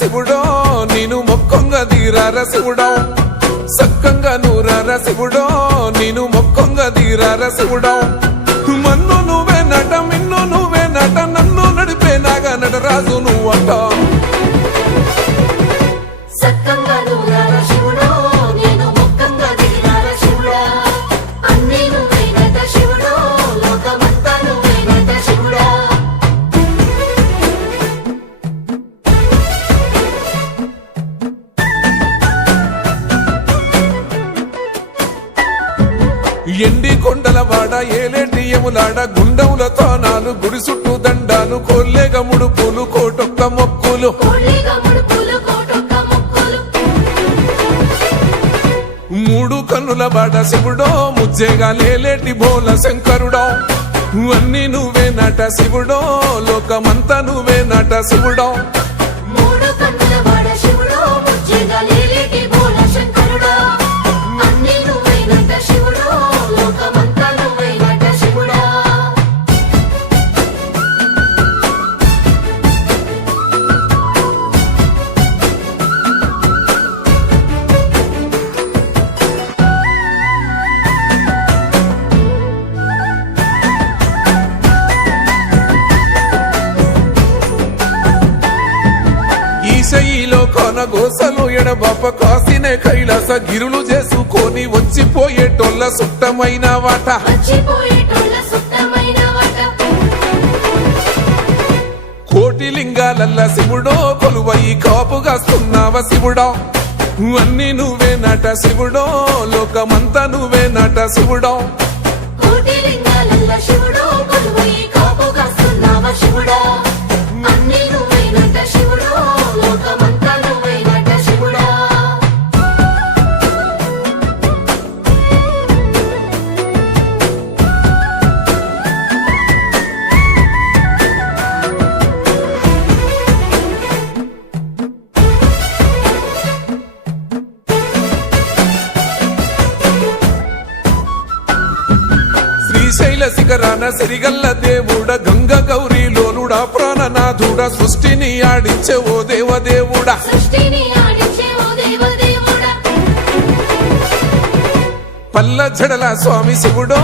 శివుడో నేను మొక్కొంగ దీరార శివుడో సక్కంగా నూరార శివుడో నేను మొక్కొంగ దీరార శివుడో మన్ను నువ్వే నట మిన్ను నువ్వే నట నన్ను నడిపే నాగా నటరాజు నువ్వంట ఎండి కొండల వాడ ఏలేటి యములాడ గుండములతో నాలు గుడి చుట్టూ దండాలు కోల్లేగ ముడుపులు కోటొక్క మొక్కులు మూడు కన్నుల వాడ శివుడో ముజ్జేగా లేలేటి బోల శంకరుడో అన్ని నువ్వే నట శివుడో లోకమంతా నువ్వే నట శివుడో ఈశయిలో కొన గోసలు ఎడబాప కాసినే కైలాస గిరులు చేసుకొని వచ్చిపోయేటోళ్ళ సుట్టమైన వాట కోటి లింగాలల్ల శివుడో కొలువయి కాపుగాస్తున్నావ శివుడో అన్ని నువ్వే నట శివుడో లోకమంతా నువ్వే నట శివుడో శ్రీశైల శిఖరాన సిరిగల్ల దేవుడ గంగ గౌరీ లోలుడా ప్రాణనాథుడ సృష్టిని ఆడించే ఓ దేవదేవుడా పల్ల జడల స్వామి శివుడో